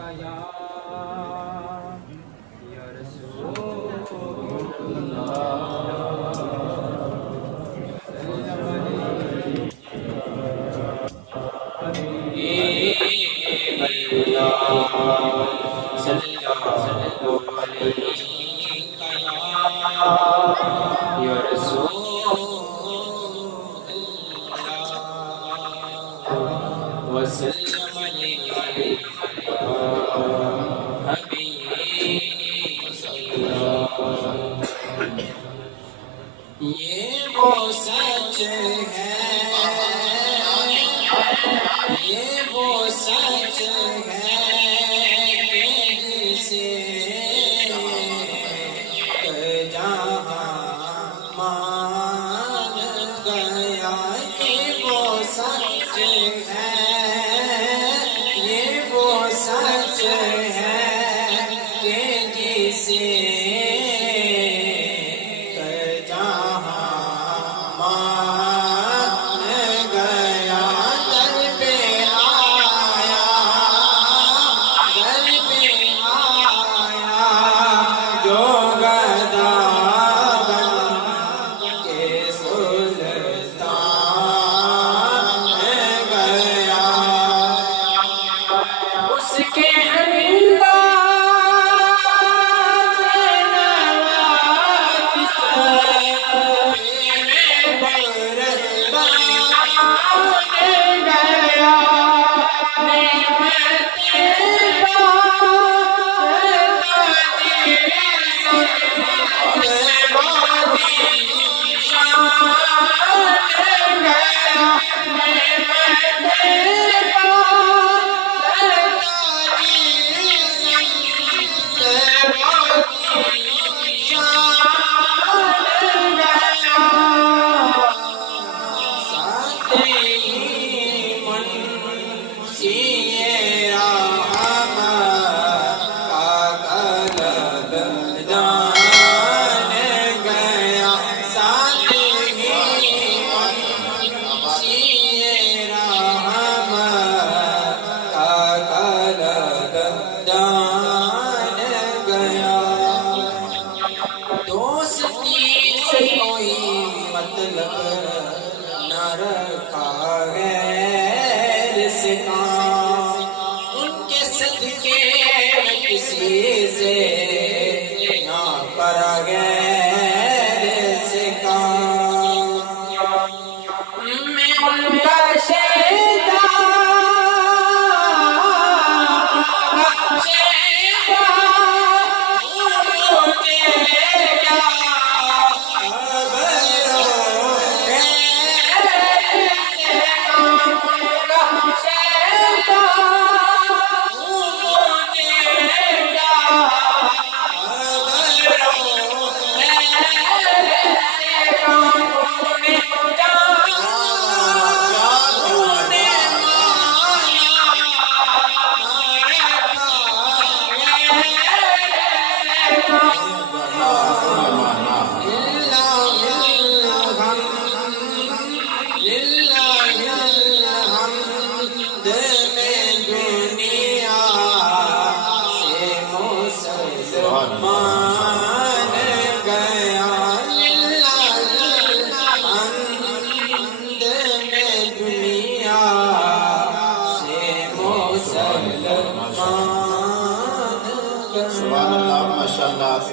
یا رسول اللہ یہ وہ سچ ہے، یہ وہ سچ ہے کہ جسے جہاں مان گیا، یہ وہ سچ ہے، یہ وہ سچ ہے کہ جسے مطلب نہ رکھا غیر سے کام، ان کے صدقے میں کسی سے نہ کرا غیر سے کام، میں ان کا مان گیا، میں دنیا سے مسلمان گیا۔ سبحان اللہ، ماشاء اللہ۔